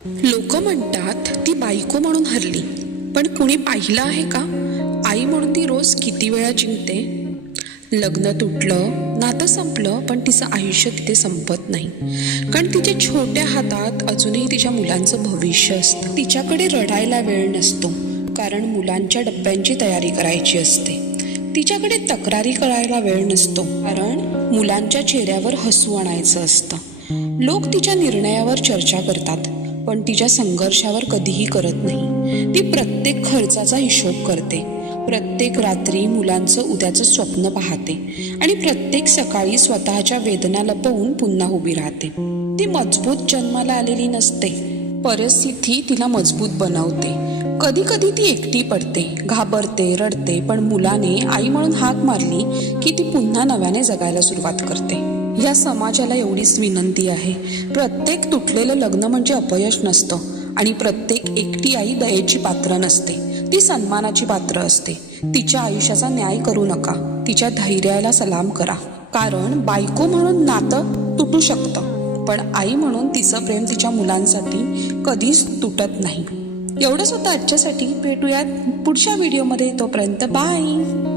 लोक म्हणतात ती बायको म्हणून हरली, पण कुणी पाहिलं आहे का आई म्हणून ती रोज किती वेळा जिंकते? लग्न तुटलं, नातं संपलं, पण तिचं आयुष्य तिथे संपत नाही. कारण तिच्या छोट्या हातात अजूनही तिच्या मुलांचं भविष्य असतं. तिच्याकडे रडायला वेळ नसतो, कारण मुलांच्या डब्यांची तयारी करायची असते. तिच्याकडे तक्रारी करायला वेळ नसतो, कारण मुलांच्या चेहऱ्यावर हसू आणायचं असतं. लोक तिच्या निर्णयावर चर्चा करतात, पण तिच्या संघर्षावर कधीही करत नाही. ती प्रत्येक खर्चाचा हिशोब करते, प्रत्येक रात्री मुलांचं उद्याचं स्वप्न पाहते आणि प्रत्येक सकाळी स्वतःच्या वेदना लपवून पुन्हा उभी राहते. ती मजबूत जन्माला आलेली नसते, परिस्थिती तिला मजबूत बनवते. कधी कधी ती एकटी पडते, घाबरते, रडते, पण मुलाने आई म्हणून हाक मारली की ती पुन्हा नव्याने जगायला सुरुवात करते. या समाजाला एवढीच विनंती आहे, प्रत्येक तुटलेलं लग्न म्हणजे अपयश नसतं आणि प्रत्येक एकटी आई दयेची पात्र नसते. ती सन्मानाची पात्र असते. तिच्या आयुष्याचा न्याय करू नका, तिच्या धैर्याला सलाम करा. कारण बायको म्हणून नातं तुटू शकतं, पण आई म्हणून तिचं प्रेम तिच्या मुलांसाठी कधीच तुटत नाही. एवढंच होतं आजच्यासाठी. भेटूयात पुढच्या व्हिडिओमध्ये. तोपर्यंत बाय.